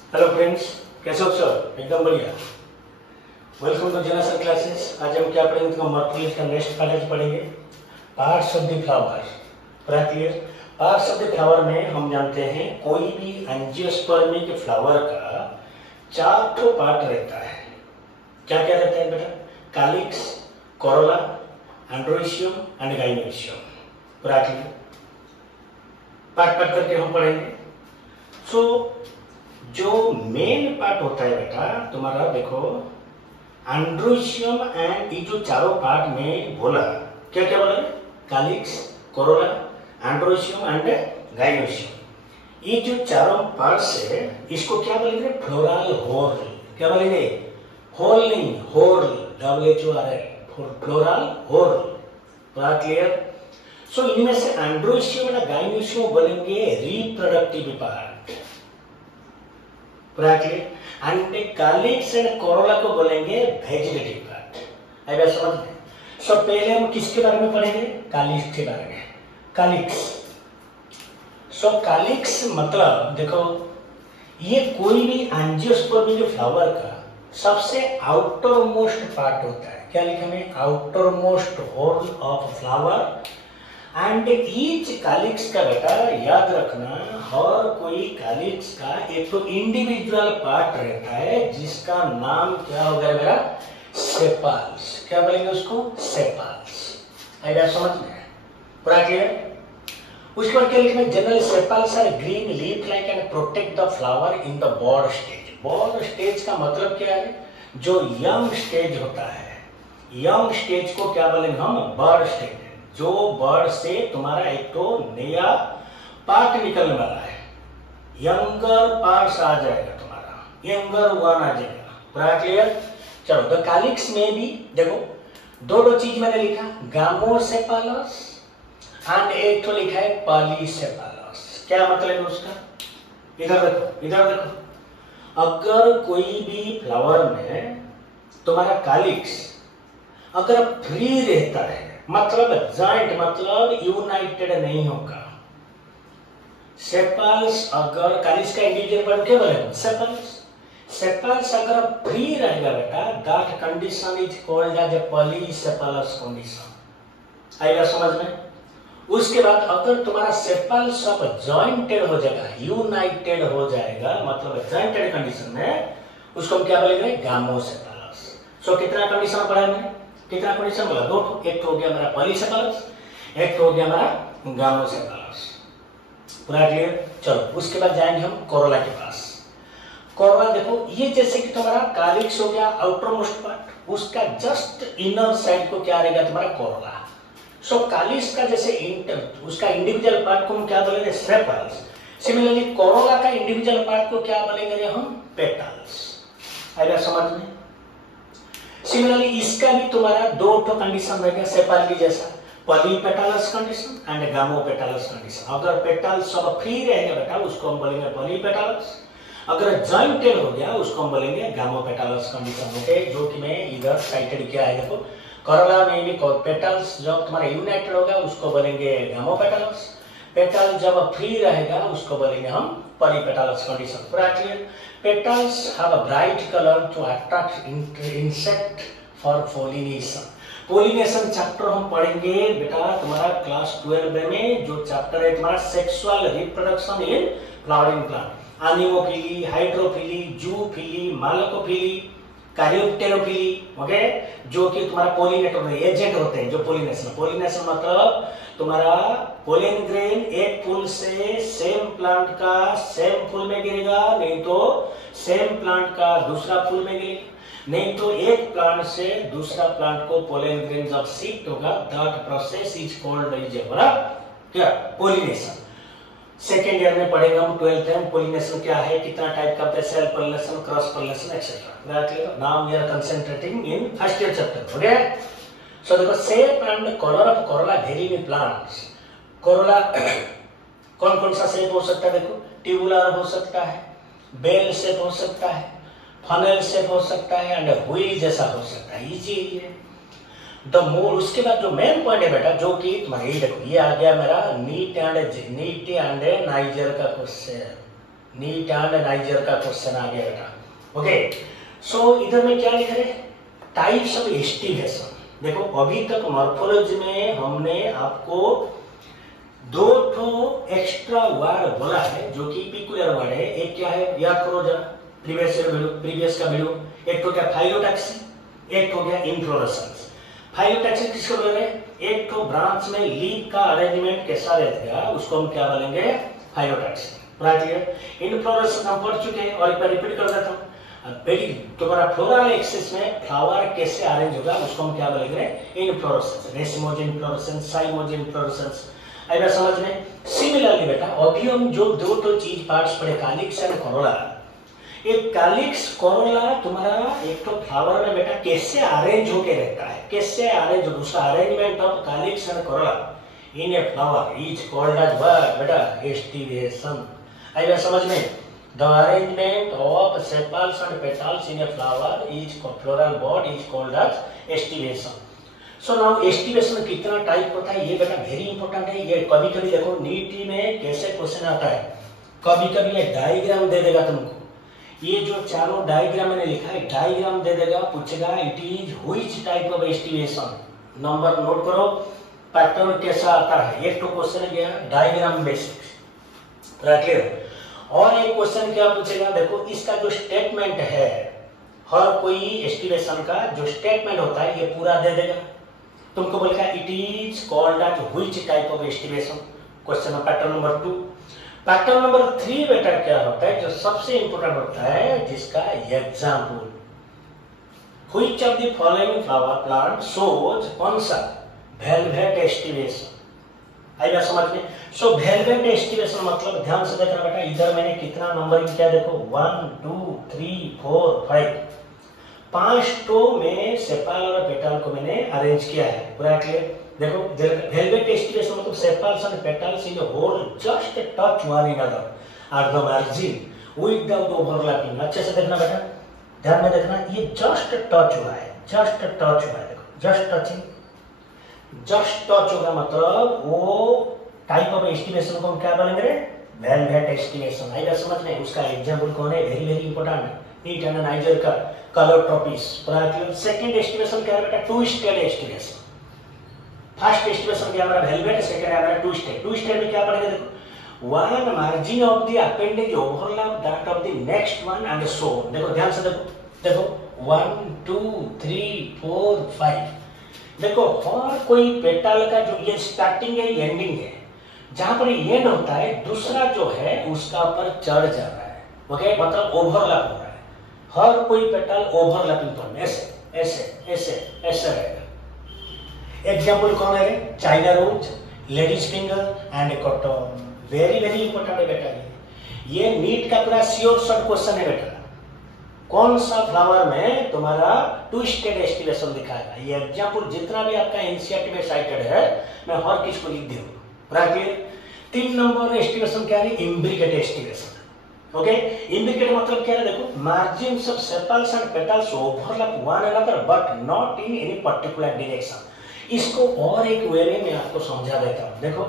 Hello friends, कैसे हो sir? एकदम बढ़िया। Welcome to Jena sir classes. आज हम क्या पढ़ेंगे? तो मॉर्फोलॉजी का नेक्स्ट पार्ट आज पढ़ेंगे, पार्ट्स ऑफ द फ्लावर। पूरा clear? Parts of the flower में हम जानते हैं कोई भी एंजियोस्पर्मी के फ्लावर का 4 ठो पार्ट रहता है। क्या क्या रहता है बेटा? Calyx, corolla, androecium and gynoecium. पूरा क्लियर? पार्ट पार्ट करके हम पढ़ेंगे। सो जो मेन पार्ट होता है बेटा तुम्हारा, देखो एंड्रोइशियम एंड ये जो चारों पार्ट में बोला, क्या क्या बोला? Calyx, corolla, androecium and gynoecium. ये जो चारों पार्ट्स है इसको क्या बोलेंगे? Floral whorl. क्या बोलेंगे? होल नहीं, होर्ल, WHORL, फ्लोरल होर्ल। पूरा क्लियर? सो इनमें से एंड्रोइशियम एंड गाइनोइशियम बोलेंगे reproductive part. And calyx and Corolla को बोलेंगे वेजिटेटिव पार्ट। आई बात समझ में? सो पहले हम किसके बारे में पढ़ेंगे? कैलिक्स के बारे में। कैलिक्स, सो कैलिक्स मतलब देखो ये कोई भी एंजियोस्पर्मी जो फ्लावर का सबसे आउटर मोस्ट पार्ट होता है। क्या लिखा है? Outermost whorl of flower and each calyx का बेटा याद रखना, हर कोई कैलिक्स का एक तो इंडिविजुअल पार्ट रहता है जिसका नाम क्या होगा मेरा? सेपल्स। क्या बोलेंगे उसको? सेपल्स। आई बात समझ में? पूरा क्लियर? उसके बाद क्या लिखना? General sepals are green leaf like and protect the flower in the bud stage. Bud stage का मतलब क्या है? जो यंग स्टेज होता है, यंग स्टेज को क्या बोलेंगे हम? Bud stage. जो बर्ड से तुम्हारा एक तो नया पार्ट निकलने वाला है, यंगर पार्ट्स आ जाएगा तुम्हारा, यंगर वन आ जाएगा। पूरा क्लियर? चलो, द कैलिक्स में भी देखो दो चीज मैंने लिखा, गामोसेफालस एंड एक तो लिखा है पॉलीसेफालस। क्या मतलब है उसका? इधर देखो, इधर देखो। अगर कोई भी फ्लावर में तुम्हारा कैलिक्स अगर फ्री रहता है, मतलब जॉइंट, मतलब यूनाइटेड नहीं होगा। सेपल्स अगर कैलिक्स का इंडिविजुअल पार्ट क्या बोलेगा? सेपल्स। सेपल्स अगर फ्री रहेगा बेटा, that condition is called as a polysepalous condition. आएगा समझ में? उसके बाद अगर तुम्हारा सेपल्स सब जॉइंटेड हो जाएगा, यूनाइटेड हो जाएगा, मतलब जॉइंटेड कंडीशन में, उसको हम क्या बोलेंगे? गामोसेपलस। सो कितना कंडीशन पढ़ा है? कितना कंडीशन बोला? दो। एक तो हो गया मेरा पॉलीसेफालस, एक तो हो गया मेरा गामोसेफालस। पूरा क्लियर? चलो, उसके बाद जाएंगे हम कोरोला के पास। कोरोला देखो, ये जैसे कि तुम्हारा कैलिक्स हो गया आउटर मोस्ट पार्ट, उसका जस्ट इनर साइड को क्या रहेगा? तुम्हारा कोरोला। सो कैलिक्स का जैसे उसका इंडिविजुअल पार्ट को हम क्या बोलेंगे? सेपल्स। सिमिलरली कोरोला का इंडिविजुअल पार्ट को क्या बोलेंगे हम? पेटल्स। आएगा समझ में? सिमिलरली इसका भी तुम्हारा दो कंडीशन रहेगा सेपल की जैसा, पॉलीपेटलस कंडीशन एंड गामोपेटलस कंडीशन। अगर पेटल्स सब फ्री रहेगा बेटा उसको हम बोलेंगे पॉलीपेटलस, अगर जॉइंटेड हो गया उसको हम बोलेंगे गामोपेटलस कंडीशन। ओके, जो कि मैं इधर साइटेड किया है देखो। कोरोला में भी पेटल्स जब तुम्हारा यूनाइटेड होगा उसको बोलेंगे गामोपेटलस, पेटल जब फ्री रहेगा उसको बोलेंगे हम पॉलीपेटलस कंडीशन। पूरा clear? Petals have a bright color to attract insect for pollination. Pollination chapter हम पढ़ेंगे बेटा तुम्हारा क्लास 12 में, जो चैप्टर है तुम्हारा sexual reproduction in flowering plant. Anemophily, hydrophily, zoophily, malacophily, chiropterophily. Okay, जो कि तुम्हारा पोलिनेटर एजेंट होते हैं। जो पोलिनेशन मतलब तुम्हारा पोलन ग्रेन एक फूल से सेम प्लांट का सेम फूल में गिरेगा, नहीं तो सेम प्लांट का दूसरा फूल में गिरेगा, नहीं तो एक प्लांट से दूसरा प्लांट को पोलन ग्रेन जब शिफ्ट होगा, दैट प्रोसेस इज कॉल्ड क्या? पोलिनेशन। सेकेंड ईयर में पढ़ेगा हम 12th में पोलिनेशन क्या है, कितना टाइप का होता है, self pollination, cross pollination etcetera. Now we are concentrating in first year chapter. Okay, so देखो shape and colour of corolla vary in plants. Corolla कौन कौन सा शेप हो सकता है? देखो, ट्यूबुलर हो सकता है, बेल शेप हो सकता है, फनल शेप हो सकता है एंड व्हील जैसा हो सकता है। इजी है द मोर। उसके बाद जो मेन पॉइंट है बेटा, जो कि तुम्हारे देखो ये आ गया मेरा नीट एंड नाइजर का क्वेश्चन। नीट एंड नाइजर का क्वेश्चन आ गया बेटा। ओके, सो इधर में क्या लिख रहे हैं, टाइप्स ऑफ एस्टिवेशन। देखो अभी तक मॉर्फोलॉजी में हमने आपको दो ठो एक्स्ट्रा वर्ड बोला है जो कि पिकुलर वर्ड है। एक क्या है, याद करो जरा, प्रीवियस का वीडियो। एक तो क्या फाइलोटैक्सी, एक तो क्या इन्फ्लोरेसेंस। फाइलोटैक्सी किसको बोल रहे हैं, एक तो ब्रांच में लीफ का अरेंजमेंट कैसा रहेगा उसको हम क्या बोलेंगे, फाइलोटैक्सी। Right clear. इन्फ्लोरेसेंस हम पढ़ चुके हैं और एक बार रिपीट कर देता हूँ। तुम्हारा फ्लोरल एक्सिस में फ्लावर कैसे अरेंज होगा उसको हम क्या बोलेंगे, inflorescence. Racemose inflorescence, cymose inflorescence. आएगा समझ में। सिमिलरली बेटा अभी हम जो दो तो चीज पार्ट्स पढ़े, कालिक्स एंड कोरोला। एक कालिक्स कोरोला तुम्हारा एक तो फ्लावर में बेटा कैसे अरेंज होके रहता है, कैसे अरेंज हो, उसका arrangement of calyx and corolla in a flower is called as what बेटा, एस्टिवेशन। आएगा समझ में। The arrangement of sepals and petals in a flower is floral bud is called as aestivation. So now aestivation कितना type होता है ये बेटा very important है। ये कभी कभी देखो नीट में कैसे क्वेश्चन आता है, कभी कभी ये डायग्राम दे देगा तुमको। ये जो चारों डायग्राम मैंने लिखा है, डायग्राम दे देगा, पूछेगा it is which type of aestivation. Number note करो, पैटर्न कैसा आता है। एक तो क्वेश्चन गया डायग्राम बेसिक्स, राइट क्लियर। और एक क्वेश्चन क्या पूछेगा, देखो इसका जो स्टेटमेंट है, हर कोई एस्टिमेशन का जो स्टेटमेंट होता है ये पूरा दे देगा तुमको। बोलेगा it is called as which type of aestivation. Question pattern number 2। Pattern number 3 बेटा क्या होता है, जो सबसे इंपॉर्टेंट होता है, जिसका example, which of the following flower plant shows, कौन सा, वेलवेट एस्टिमेशन। आएगा समझ में। सो वेलवेट एस्टिमेशन मतलब ध्यान से देखना बेटा, इधर मैंने कितना नंबर किया देखो, 1 2 3 4 5, 5 टो में सेपल और पेटल को मैंने अरेंज किया है। पूरा क्लियर। देखो वेलवेट एस्टिमेशन मतलब sepals and petals in whorl just touch one another at the margin without overlapping. अच्छे से देखना बेटा, ध्यान में देखना, ये जस्ट टच हुआ है, जस्ट टच हुआ है। देखो जस्ट टचिंग, जस्ट टच होगा मतलब वो टाइप ऑफ एस्टिमेशन को हम क्या बोलेंगे, वेलवेट एस्टिमेशन। आएगा समझ में। उसका एग्जांपल कौन है, वेरी वेरी इंपॉर्टेंट है, नीट एंड नाइजर का कलर ट्रॉपिस। सेकंड एस्टिमेशन क्या है बेटा, twisted aestivation. First aestivation क्या हमारा वेलवेट, सेकंड है हमारा टू स्टेट। टू स्टेट में क्या पढ़ेंगे देखो, one margin of the appendage overlap that of the next one and so. देखो ध्यान से देखो, देखो 1 2 3 4 5। देखो हर कोई पेटल का जो ये स्टार्टिंग है एंडिंग है, जहां पर एंड होता है दूसरा जो है उसका ऊपर चढ़ जा रहा है। ओके, मतलब ओवरलैप हो रहा है। हर कोई पेटल ओवरलैपिंग पर ऐसे ऐसे ऐसे ऐसे रहेगा। एग्जांपल कौन है, China rose, ladies finger and cotton. Very very important है बेटा, ये नीट का पूरा श्योर शॉर्ट क्वेश्चन है बेटा। कौन सा फ्लावर में तुम्हारा टू स्टेट एस्टिमेशन दिखाएगा। ये एग्जांपल जितना भी आपका एनसीईआरटी में साइटेड है मैं हर किस को लिख दूंगा। 3 नंबर एस्टिमेशन क्या है, इम्ब्रिकेट एस्टिमेशन। ओके, इम्ब्रिकेट मतलब क्या है, देखो margins of sepals and petals overlap one another but not in any particular direction. इसको और एक वे में मैं आपको समझा देता हूं। देखो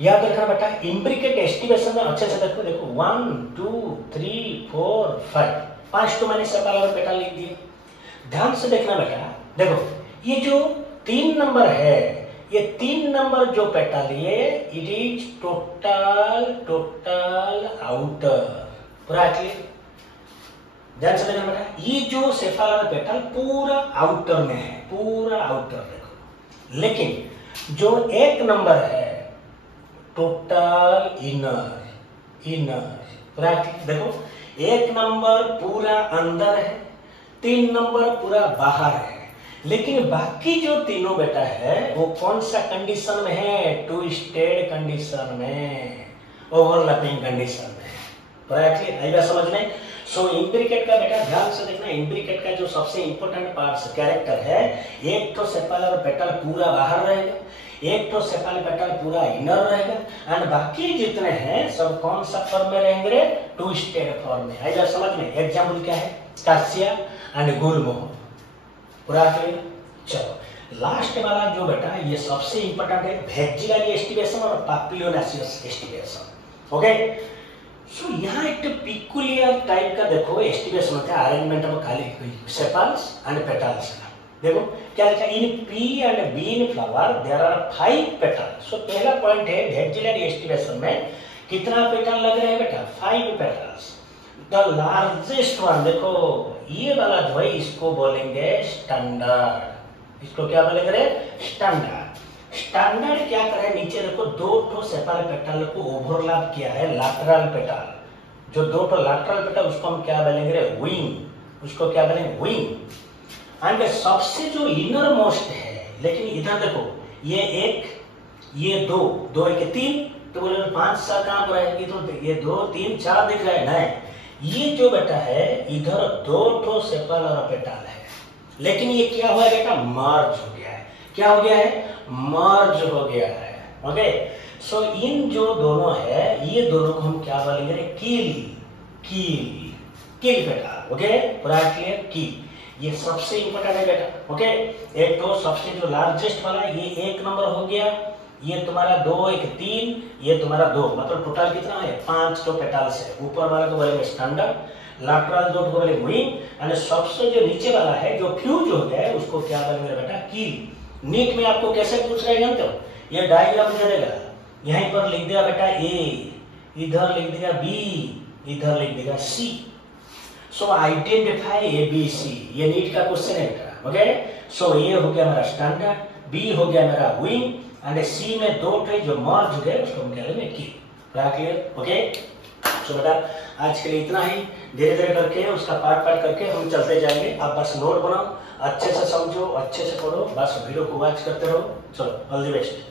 याद रखना बेटा, इम्ब्रिकेट एस्टिमेशन में अच्छे से देखो, देखो 1 2 3 4 5, 5 तो मैंने सेपल और पेटल लिख दिया। ध्यान से देखना बेटा, देखो ये जो 3 नंबर है, ये 3 नंबर जो पेटल ये इट इज टोटल आउटर। पूरा क्लियर, ध्यान से देखना बेटा, ये जो सेफल और पेटल पूरा आउटर में है, पूरा आउटर देखो। लेकिन जो 1 नंबर है टोटल इनर, इनर। पूरा देखो 1 नंबर पूरा अंदर है, 3 नंबर पूरा बाहर है। लेकिन बाकी जो तीनों बेटा है वो कौन सा कंडीशन में है, टू स्टेट कंडीशन में, ओवरलैपिंग कंडीशन में। आएगा समझ में। सो इम्ब्रिकेट का बेटा ध्यान से देखना, इम्ब्रिकेट का जो सबसे इंपॉर्टेंट पार्ट कैरेक्टर है, एक तो सेपल और पेटल पूरा बाहर रहेगा, एक तो सेपल पेटल पूरा इनर रहेगा एंड बाकी जितने हैं सब कौन सा फॉर्म में रहेंगे, टू स्टेट फॉर्म में। आएगा समझ में। एग्जाम्पल क्या है, कासिया एंड गुलमोहर। पूरा क्लियर। चलो लास्ट वाला जो बेटा ये सबसे इंपॉर्टेंट है, वेजिटल एस्टिमेशन और पापुलोनेसियस एस्टिमेशन। ओके, सो यहाँ एक पिकुलियर टाइप का देखो एस्टिमेशन होता है अरेंजमेंट ऑफ खाली सेपल्स एंड पेटल्स। देखो क्या लिखा in P and B in flower there are 5 petals. So पहला पॉइंट है वेजिलरी एस्टिमेशन में कितना पेटल लग रहे हैं बेटा 5 पेटल्स। द लार्जेस्ट वन देखो ये वाला जो है इसको बोलेंगे स्टैंडर्ड। इसको क्या बोलेंगे रे स्टैंडर्ड। स्टैंडर्ड क्या करे नीचे देखो दो ठो सेपल पेटल को ओवरलैप किया है लैटरल पेटल। जो दो ठो लैटरल पेटल उसको हम क्या बोलेंगे रे विंग। उसको क्या बोलेंगे विंग। एंड सबसे जो इनर मोस्ट है लेकिन इधर देखो ये एक ये दो दो एक तीन तो बोले 5 7 कहां पर है तो ये 2 3 4 दिख रहा है नहीं। ये जो बेटा है इधर दो ठो सेपल और पेटल है लेकिन ये क्या हुआ है बेटा मर्ज हो गया है। क्या हो गया है मर्ज हो गया है। ओके सो इन जो दोनों है ये दोनों को हम क्या बोलेंगे कील कील कील पेटल। ओके पूरा क्लियर कील ये सबसे इंपॉर्टेंट है बेटा। ओके एक तो सबसे जो लार्जेस्ट वाला ये 1 नंबर हो गया। ये तुम्हारा 2 1 3 ये तुम्हारा 2 मतलब टोटल कितना है 5 तो पेटल्स है। ऊपर वाला को बोलेंगे स्टैंडर्ड लैटरल जो को बोलेंगे विंग और सबसे जो नीचे वाला है जो फ्यूज हो गया है उसको क्या बोलेंगे बेटा कील। नीट में आपको कैसे पूछ रहे हैं जानते हो ये डायग्राम दे देगा यहीं पर लिख दिया बेटा ए इधर लिख दिया बी इधर लिख दिया सी। सो आइडेंटिफाई ए बी सी ये नीट का क्वेश्चन है बेटा। ओके सो ये हो गया मेरा स्टैंडर्ड बी हो गया मेरा विंग एंड सी में दो ट्रे जो मर्ज हो गए उसको हम कह लेंगे की। क्लियर ओके सो बेटा आज के लिए इतना ही। धीरे धीरे करके उसका पार्ट पार्ट करके हम चलते जाएंगे। आप बस नोट बनाओ अच्छे से समझो अच्छे से पढ़ो बस वीडियो को वॉच करते रहो। चलो ऑल द बेस्ट।